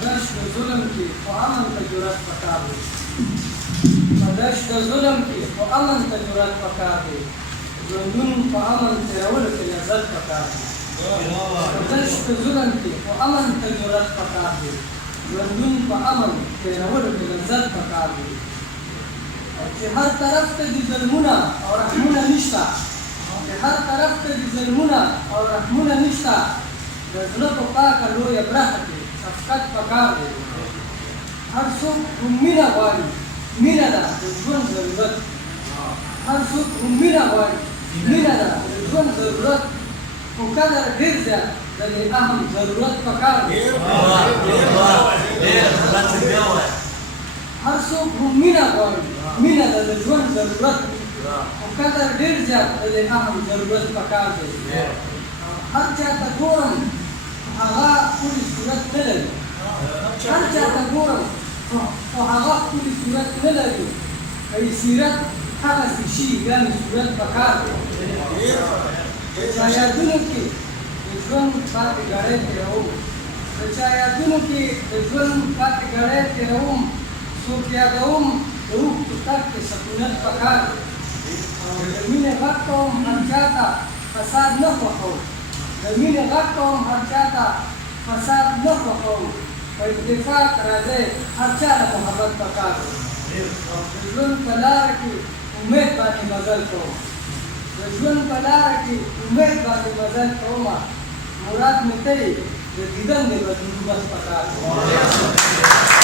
فدشت ظلم کې خو امن ته جرأت پکار دی فدشت ظلم کې خو امن ته جرأت پکار دی ژوندون په امن تېرولو کې لذت پکار دی فدشت ظلم کې خو امن ته جرأت پکار دی ژوندون په امن تېرولو کې لذت پکار دی چې هر طرف ته دي ظلمونه او رحمونه نشته چې هر طرف ته دي ظلمونه او رحمونه نشته د زړه په پاکه لویه برخه کې شفقت پکار دی هر څوک هم مینه غواړي مینه ده د ژوند ضرورت هر څوک هم مینه غواړي مینه ده د ژوند ضرورت خو قدر ډېر زیات د دې اهم ضرورت پکار دی هر څوک هم مینه غواړي مینه ده د ژوند ضرورت خو قدر ډېر زیات د دې اهم ضرورت پکار دی هر چا ته ګورم هغه ښکلي صورت نه لري هر چا ته ګورم خو هغه ښکلي صورت نه لري که یې سیرت هغسې شي بیا مې صورت پکار دی د چا یادونو کې د ژوند پاتې ګړی تېروم د چا یادونو کې د ژوند پاتې ګړی تېروم څوک یادوم د اوښکو تګ کې سکونت پکار دی د مینې غږ کوم هر چا ته فساد نه خوښوم د مینې غږ کوم هر چا ته فساد نه خوښوم په اتفاق راځئ هر چا له محبت پکار دی د ژوند په لاره کې امید باندې مزل کوم د ژوند په لاره کې امید باندې مزل کومه مراد مې ته یې د دیدن د بدلون بس پکار دی